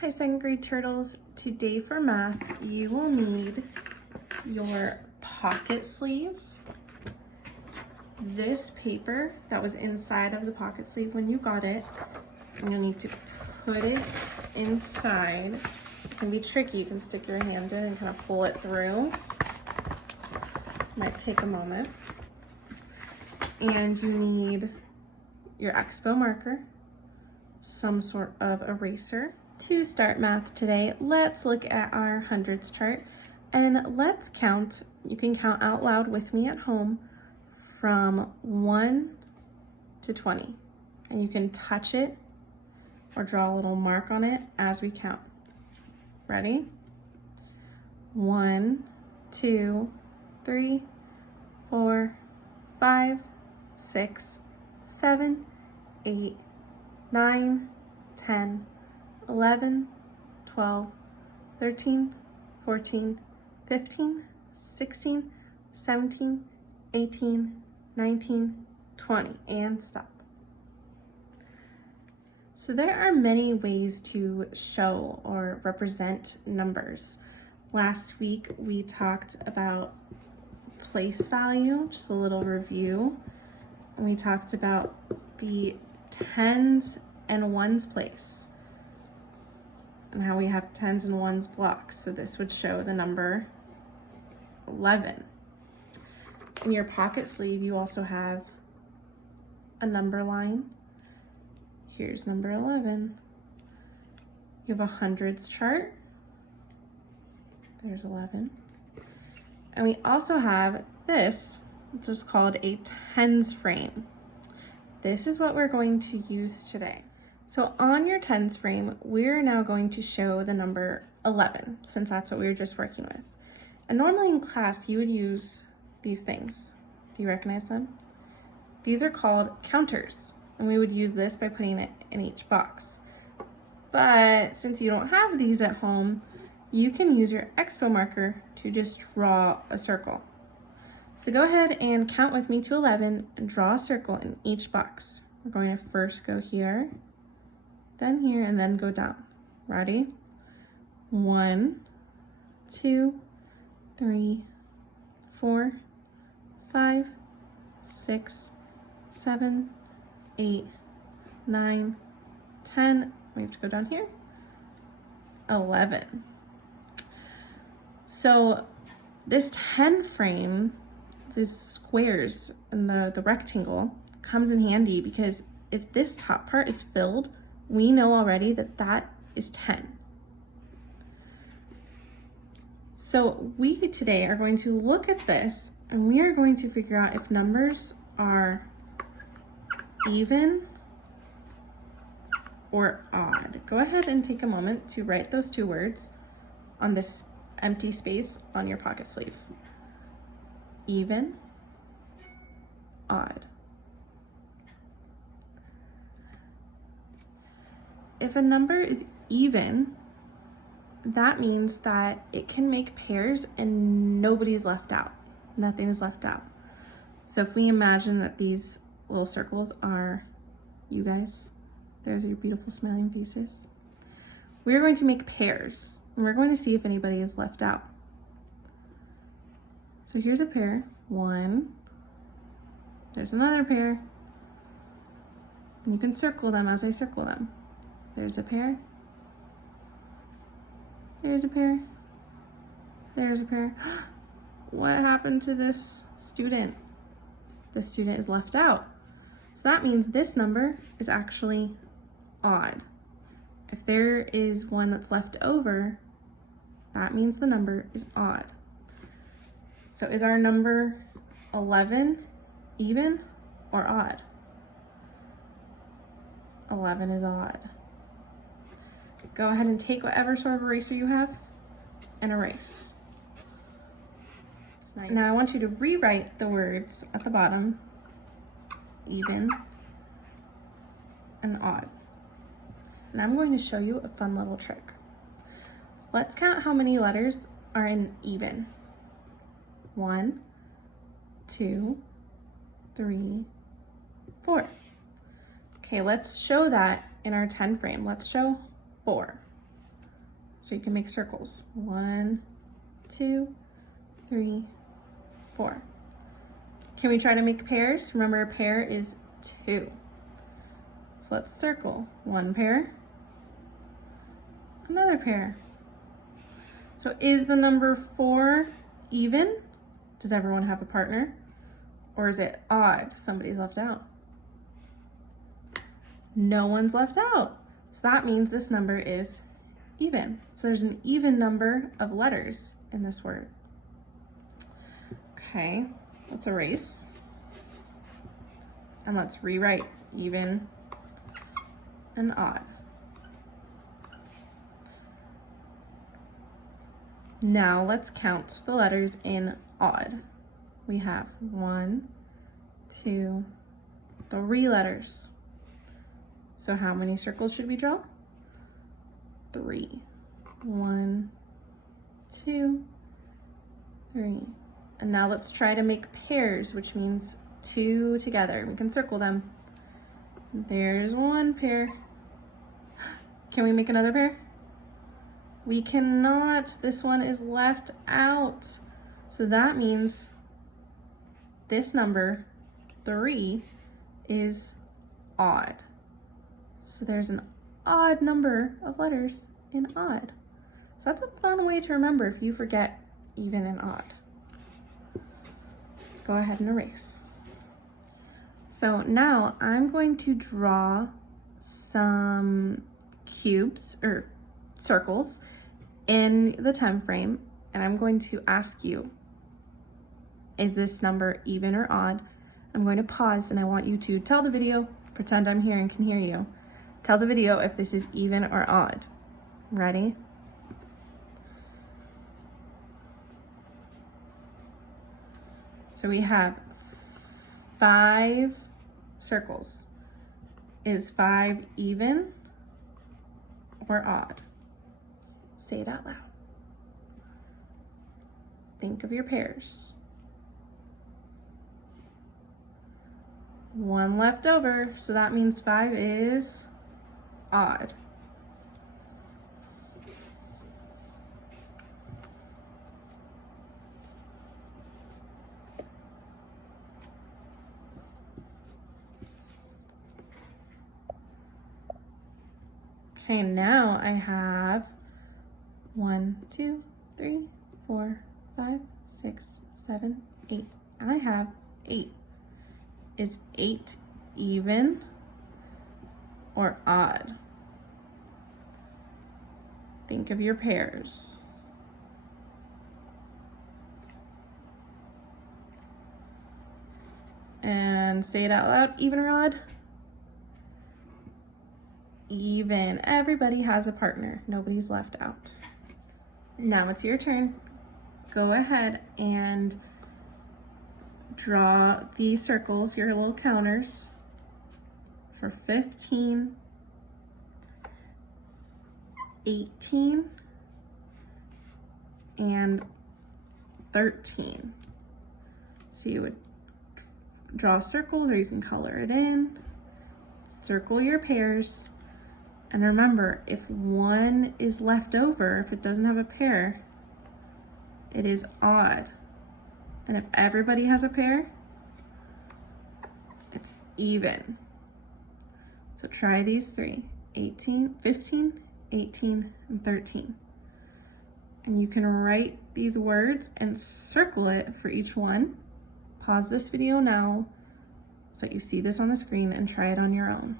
Hi, second grade turtles. Today for math, you will need your pocket sleeve, this paper that was inside of the pocket sleeve when you got it, and you'll need to put it inside. It can be tricky. You can stick your hand in and kind of pull it through. Might take a moment. And you need your Expo marker, some sort of eraser. To start math today, let's look at our hundreds chart and let's count. You can count out loud with me at home from 1 to 20, and you can touch it or draw a little mark on it as we count. Ready? 1, 2, 3, 4, 5, 6, 7, 8, 9, 10, 11, 12, 13, 14, 15, 16, 17, 18, 19, 20, and stop. So there are many ways to show or represent numbers. Last week we talked about place value, just a little review, and we talked about the tens and ones place, and how we have tens and ones blocks. So this would show the number 11. In your pocket sleeve, you also have a number line. Here's number 11. You have a hundreds chart. There's 11. And we also have this, which is called a tens frame. This is what we're going to use today. So on your tens frame, we're now going to show the number 11, since that's what we were just working with. And normally in class, you would use these things. Do you recognize them? These are called counters, and we would use this by putting it in each box. But since you don't have these at home, you can use your Expo marker to just draw a circle. So go ahead and count with me to 11 and draw a circle in each box. We're going to first go here, then here, and then go down. Ready? 1, 2, 3, 4, 5, 6, 7, 8, 9, 10. We have to go down here. 11. So this 10 frame, these squares and the rectangle comes in handy because if this top part is filled, we know already that that is 10. So we today are going to look at this and we are going to figure out if numbers are even or odd. Go ahead and take a moment to write those two words on this empty space on your pocket sleeve. Even, odd. If a number is even, that means that it can make pairs and nobody's left out. Nothing is left out. So if we imagine that these little circles are you guys, there's your beautiful smiling faces. We're going to make pairs and we're going to see if anybody is left out. So here's a pair, 1, there's another pair, and you can circle them as I circle them. There's a pair, there's a pair, there's a pair. What happened to this student? This student is left out. So that means this number is actually odd. If there is one that's left over, that means the number is odd. So is our number 11 even or odd? 11 is odd. Go ahead and take whatever sort of eraser you have and erase. Now I want you to rewrite the words at the bottom, even and odd. And I'm going to show you a fun little trick. Let's count how many letters are in even. 1, 2, 3, 4. Okay, let's show that in our 10 frame. Let's show 4. So you can make circles. 1, 2, 3, 4. Can we try to make pairs? Remember, a pair is 2. So let's circle. 1 pair, another pair. So is the number 4 even? Does everyone have a partner? Or is it odd? Somebody's left out. No one's left out. So that means this number is even. So there's an even number of letters in this word. Okay, let's erase. And let's rewrite even and odd. Now let's count the letters in odd. We have 1, 2, 3 letters. So how many circles should we draw? 3. 1, 2, 3. And now let's try to make pairs, which means 2 together. We can circle them. There's 1 pair. Can we make another pair? We cannot. This one is left out. So that means this number, 3, is odd. So there's an odd number of letters in odd. So that's a fun way to remember if you forget even and odd. Go ahead and erase. So now I'm going to draw some cubes or circles in the 10 frame, and I'm going to ask you, is this number even or odd? I'm going to pause and I want you to tell the video, pretend I'm here and can hear you. Tell the video if this is even or odd. Ready? So we have 5 circles. Is 5 even or odd? Say it out loud. Think of your pairs. 1 left over, so that means 5 is odd. Okay, now I have 1, 2, 3, 4, 5, 6, 7, 8. I have 8. Is 8 even or odd? Think of your pairs. And say it out loud, even or odd? Even. Everybody has a partner. Nobody's left out. Now it's your turn. Go ahead and draw the circles, your little counters, for 15, 18, and 13. So you would draw circles, or you can color it in. Circle your pairs. And remember, if one is left over, if it doesn't have a pair, it is odd. And if everybody has a pair, it's even. So try these 3, 18, 15, 18, and 13. And you can write these words and circle it for each one. Pause this video now so that you see this on the screen and try it on your own.